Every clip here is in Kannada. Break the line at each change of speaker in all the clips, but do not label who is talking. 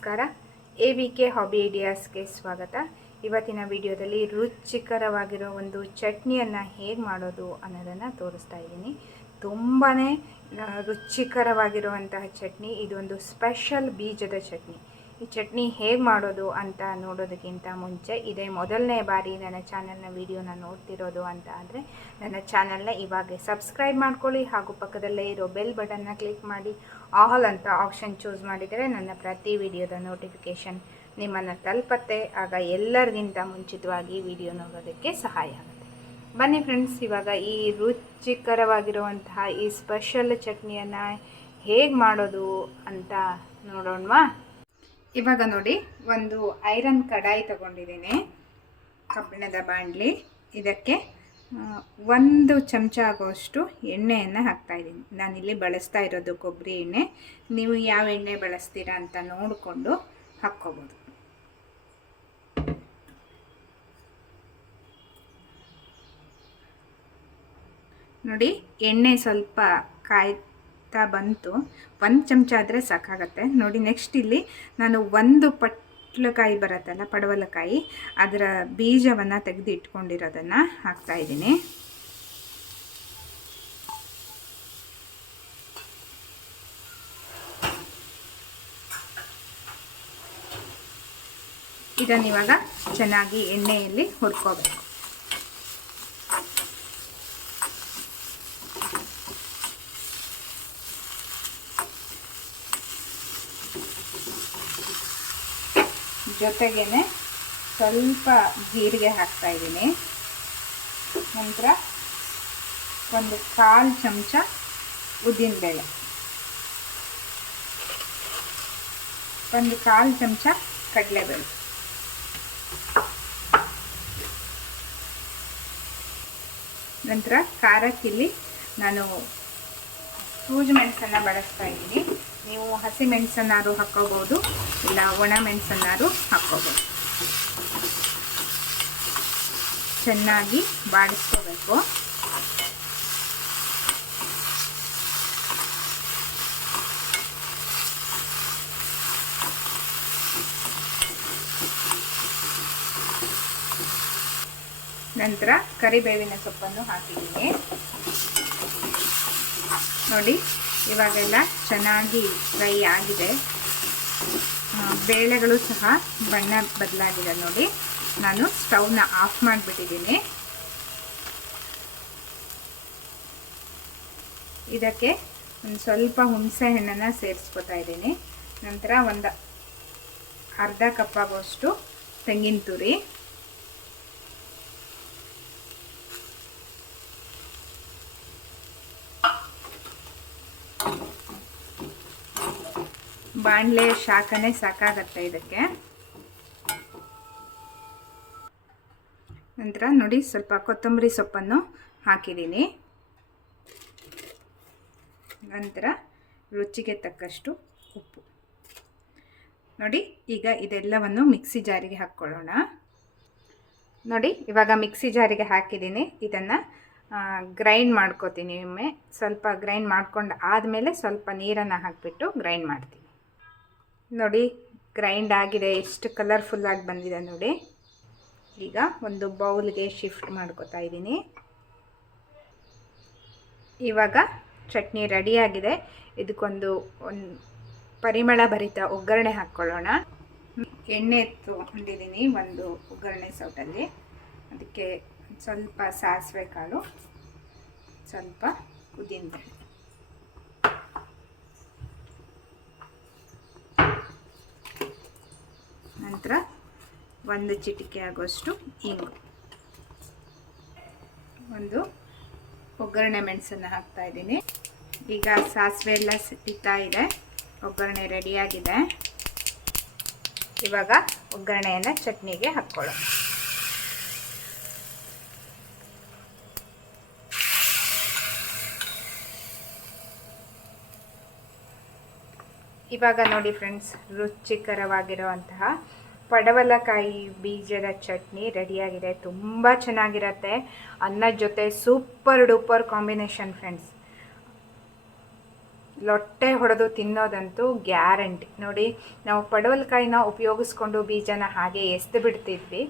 ನಮಸ್ಕಾರ. ಎ ವಿ ಕೆ ಹಾಬಿ ಐಡಿಯಾಸ್ಗೆ ಸ್ವಾಗತ. ಇವತ್ತಿನ ವಿಡಿಯೋದಲ್ಲಿ ರುಚಿಕರವಾಗಿರೋ ಒಂದು ಚಟ್ನಿಯನ್ನು ಹೇಗೆ ಮಾಡೋದು ಅನ್ನೋದನ್ನು ತೋರಿಸ್ತಾ ಇದ್ದೀನಿ. ತುಂಬಾ ರುಚಿಕರವಾಗಿರುವಂತಹ ಚಟ್ನಿ. ಇದೊಂದು ಸ್ಪೆಷಲ್ ಬೀಜದ ಚಟ್ನಿ. ಈ ಚಟ್ನಿ ಹೇಗೆ ಮಾಡೋದು ಅಂತ ನೋಡೋದಕ್ಕಿಂತ ಮುಂಚೆ ಇದೇ ಮೊದಲನೇ ಬಾರಿ ನನ್ನ ಚಾನಲ್ನ ವೀಡಿಯೋನ ನೋಡ್ತಿರೋದು ಅಂತ ಆದರೆ ನನ್ನ ಚಾನಲ್ನ ಇವಾಗ ಸಬ್ಸ್ಕ್ರೈಬ್ ಮಾಡ್ಕೊಳ್ಳಿ ಹಾಗೂ ಪಕ್ಕದಲ್ಲೇ ಇರೋ ಬೆಲ್ ಬಟನ್ನ ಕ್ಲಿಕ್ ಮಾಡಿ ಆಲ್ ಅಂತ ಆಪ್ಷನ್ ಚೂಸ್ ಮಾಡಿದರೆ ನನ್ನ ಪ್ರತಿ ವಿಡಿಯೋದ ನೋಟಿಫಿಕೇಷನ್ ನಿಮ್ಮನ್ನು ತಲುಪತ್ತೆ. ಆಗ ಎಲ್ಲರಿಗಿಂತ ಮುಂಚಿತವಾಗಿ ವಿಡಿಯೋ ನೋಡೋದಕ್ಕೆ ಸಹಾಯ ಆಗುತ್ತೆ. ಬನ್ನಿ ಫ್ರೆಂಡ್ಸ್, ಇವಾಗ ಈ ರುಚಿಕರವಾಗಿರುವಂತಹ ಈ ಸ್ಪೆಷಲ್ ಚಟ್ನಿಯನ್ನು ಹೇಗೆ ಮಾಡೋದು ಅಂತ ನೋಡೋಣವಾ? ಇವಾಗ ನೋಡಿ, ಒಂದು ಐರನ್ ಕಡಾಯಿ ತಗೊಂಡಿದ್ದೀನಿ. ಕಬ್ಬಿಣದ ಬಾಂಡ್ಲಿ. ಇದಕ್ಕೆ ಒಂದು ಚಮಚ ಆಗುವಷ್ಟು ಎಣ್ಣೆಯನ್ನು ಹಾಕ್ತಾಯಿದ್ದೀನಿ ನಾನಿಲ್ಲಿ ಬಳಸ್ತಾ ಇರೋದು ಕೊಬ್ಬರಿ ಎಣ್ಣೆ. ನೀವು ಯಾವ ಎಣ್ಣೆ ಬಳಸ್ತೀರಾ ಅಂತ ನೋಡಿಕೊಂಡು ಹಾಕ್ಕೋಬೋದು. ನೋಡಿ, ಎಣ್ಣೆ ಸ್ವಲ್ಪ ಕಾಯ್ತಾ ಬಂತು. ಒಂದು ಚಮಚ ಆದರೆ ಸಾಕಾಗತ್ತೆ. ನೋಡಿ ನೆಕ್ಸ್ಟ್ ಇಲ್ಲಿ ನಾನು ಒಂದು ಪಟ್ಲಕಾಯಿ ಬರುತ್ತಲ್ಲ, ಪಡವಲಕಾಯಿ, ಅದರ ಬೀಜವನ್ನು ತೆಗೆದು ಇಟ್ಕೊಂಡಿರೋದನ್ನು ಹಾಕ್ತಾಯಿದ್ದೀನಿ ಇದನ್ನು ಇವಾಗ ಚೆನ್ನಾಗಿ ಎಣ್ಣೆಯಲ್ಲಿ ಹುರ್ಕೋಬೇಕು. ಜೊತೆಗೇನೆ ಸ್ವಲ್ಪ ಜೀರಿಗೆ ಹಾಕ್ತಾ ಇದ್ದೀನಿ. ನಂತರ ಒಂದು ಕಾಲು ಚಮಚ ಉದ್ದಿನಬೇಳೆ ಒಂದು ಕಾಲು ಚಮಚ ಕಡಲೆಬೇಳೆ. ನಂತರ ಖಾರಕ್ಕಿಲ್ಲಿ ನಾನು ಸೂಜಿ ಮೆಣಸನ್ನು ಬಳಸ್ತಾ ಇದ್ದೀನಿ. ನೀವು ಹಸಿ ಮೆಣಸನ್ನಾರು ಹಾಕ್ಕೋಬೋದು ಇಲ್ಲ ಒಣ ಮೆಣಸನ್ನಾರು ಹಾಕ್ಕೋಬೋದು ಚೆನ್ನಾಗಿ ಬಾಡಿಸ್ಕೋಬೇಕು. ನಂತರ ಕರಿಬೇವಿನ ಸೊಪ್ಪನ್ನು ಹಾಕಿದ್ದೀನಿ. ನೋಡಿ ಇವಾಗೆಲ್ಲ ಚೆನ್ನಾಗಿ ಫ್ರೈ ಆಗಿದೆ. ಬೇಳೆಗಳು ಸಹ ಬಣ್ಣ ಬದಲಾಗಿದೆ ನೋಡಿ. ನಾನು ಸ್ಟವ್ನ ಆಫ್ ಮಾಡಿಬಿಟ್ಟಿದ್ದೀನಿ. ಇದಕ್ಕೆ ಒಂದು ಸ್ವಲ್ಪ ಹುಣಸೆ ಹಣ್ಣನ್ನು ಸೇರಿಸ್ಕೊತಾ ಇದ್ದೀನಿ. ನಂತರ ಒಂದು ಅರ್ಧ ಕಪ್ ಆಗೋಷ್ಟು ತೆಂಗಿನ ತುರಿ. ಬಾಣಲೆ ಶಾಖನೇ ಸಾಕಾಗತ್ತೆ ಇದಕ್ಕೆ. ನಂತರ ನೋಡಿ ಸ್ವಲ್ಪ ಕೊತ್ತಂಬರಿ ಸೊಪ್ಪನ್ನು ಹಾಕಿದ್ದೀನಿ. ನಂತರ ರುಚಿಗೆ ತಕ್ಕಷ್ಟು ಉಪ್ಪು. ನೋಡಿ, ಈಗ ಇದೆಲ್ಲವನ್ನು ಮಿಕ್ಸಿ ಜಾರಿಗೆ ಹಾಕ್ಕೊಳ್ಳೋಣ. ನೋಡಿ, ಇವಾಗ ಮಿಕ್ಸಿ ಜಾರಿಗೆ ಹಾಕಿದ್ದೀನಿ. ಇದನ್ನು ಗ್ರೈಂಡ್ ಮಾಡ್ಕೋತೀನಿ ಒಮ್ಮೆ. ಸ್ವಲ್ಪ ಗ್ರೈಂಡ್ ಮಾಡ್ಕೊಂಡು ಆದಮೇಲೆ ಸ್ವಲ್ಪ ನೀರನ್ನು ಹಾಕಿಬಿಟ್ಟು ಗ್ರೈಂಡ್ ಮಾಡ್ತೀನಿ. ನೋಡಿ ಗ್ರೈಂಡ್ ಆಗಿದೆ, ಎಷ್ಟು ಕಲರ್ಫುಲ್ಲಾಗಿ ಬಂದಿದೆ ನೋಡಿ. ಈಗ ಒಂದು ಬೌಲ್ಗೆ ಶಿಫ್ಟ್ ಮಾಡ್ಕೋತಾ ಇದ್ದೀನಿ. ಇವಾಗ ಚಟ್ನಿ ರೆಡಿಯಾಗಿದೆ ಇದಕ್ಕೊಂದು ಒಂದು ಪರಿಮಳ ಭರಿತ ಒಗ್ಗರಣೆ ಹಾಕ್ಕೊಳ್ಳೋಣ. ಎಣ್ಣೆ ತೊಗೊಂಡಿದ್ದೀನಿ ಒಂದು ಒಗ್ಗರಣೆ ಸೌಟಲ್ಲಿ. ಅದಕ್ಕೆ ಸ್ವಲ್ಪ ಸಾಸಿವೆ ಕಾಳು, ಸ್ವಲ್ಪ ಉದ್ದಿನಬೇಳೆ ನಂತರ ಒಂದು ಚಿಟಿಕೆ ಆಗೋಷ್ಟು ಇಂಗು. ಒಂದು ಒಗ್ಗರಣೆ ಮೆಣಸನ್ನು ಹಾಕ್ತಾ ಇದ್ದೀನಿ. ಈಗ ಸಾಸಿವೆ ಎಲ್ಲ ಸಿಗ್ತಾ ಇದೆ. ಒಗ್ಗರಣೆ ರೆಡಿಯಾಗಿದೆ. ಇವಾಗ ಒಗ್ಗರಣೆಯನ್ನು ಚಟ್ನಿಗೆ ಹಾಕ್ಕೊಳ್ಳೋಣ. ಇವಾಗ ನೋಡಿ ಫ್ರೆಂಡ್ಸ್, ರುಚಿಕರವಾಗಿರುವಂತಹ ಪಡವಲಕಾಯಿ ಬೀಜದ ಚಟ್ನಿ ರೆಡಿಯಾಗಿದೆ. ತುಂಬ ಚೆನ್ನಾಗಿರತ್ತೆ. ಅನ್ನದ ಜೊತೆ ಸೂಪರ್ ಡೂಪರ್ ಕಾಂಬಿನೇಷನ್ ಫ್ರೆಂಡ್ಸ್. ಲೊಟ್ಟೆ ಹೊಡೆದು ತಿನ್ನೋದಂತೂ ಗ್ಯಾರಂಟಿ. ನೋಡಿ, ನಾವು ಪಡವಲಕಾಯಿನ ಉಪಯೋಗಿಸ್ಕೊಂಡು ಬೀಜನ ಹಾಗೆ ಎಸ್ದು ಬಿಡ್ತಿದ್ವಿ.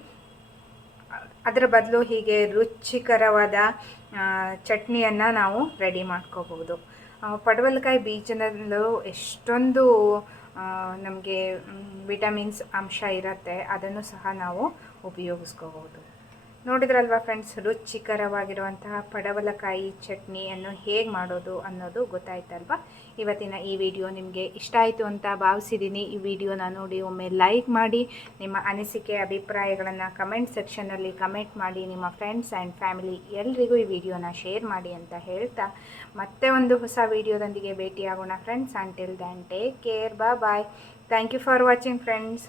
ಅದರ ಬದಲು ಹೀಗೆ ರುಚಿಕರವಾದ ಚಟ್ನಿಯನ್ನು ನಾವು ರೆಡಿ ಮಾಡ್ಕೋಬಹುದು. ಪಡವಲಕಾಯಿ ಬೀಜದಲ್ಲೂ ಎಷ್ಟೊಂದು ನಮಗೆ ವಿಟಮಿನ್ಸ್ ಅಂಶ ಇರುತ್ತೆ ಅದನ್ನು ಸಹ ನಾವು ಉಪಯೋಗಿಸ್ಕೋಬಹುದು. ನೋಡಿದ್ರಲ್ವಾ ಫ್ರೆಂಡ್ಸ್, ರುಚಿಕರವಾಗಿರುವಂತಹ ಪಡವಲಕಾಯಿ ಚಟ್ನಿಯನ್ನು ಹೇಗೆ ಮಾಡೋದು ಅನ್ನೋದು ಗೊತ್ತಾಯ್ತಲ್ವಾ? ಇವತ್ತಿನ ಈ ವಿಡಿಯೋ ನಿಮಗೆ ಇಷ್ಟ ಆಯಿತು ಅಂತ ಭಾವಿಸಿದ್ದೀನಿ ಈ ವಿಡಿಯೋನ ನೋಡಿ ಒಮ್ಮೆ ಲೈಕ್ ಮಾಡಿ, ನಿಮ್ಮ ಅನಿಸಿಕೆ, ಅಭಿಪ್ರಾಯಗಳನ್ನು ಕಮೆಂಟ್ ಸೆಕ್ಷನಲ್ಲಿ ಕಮೆಂಟ್ ಮಾಡಿ, ನಿಮ್ಮ ಫ್ರೆಂಡ್ಸ್ ಆ್ಯಂಡ್ ಫ್ಯಾಮಿಲಿ ಎಲ್ರಿಗೂ ಈ ವಿಡಿಯೋನ ಶೇರ್ ಮಾಡಿ ಅಂತ ಹೇಳ್ತಾ, ಮತ್ತೆ ಒಂದು ಹೊಸ ವಿಡಿಯೋದೊಂದಿಗೆ ಭೇಟಿಯಾಗೋಣ friends until then take care bye bye thank you for watching friends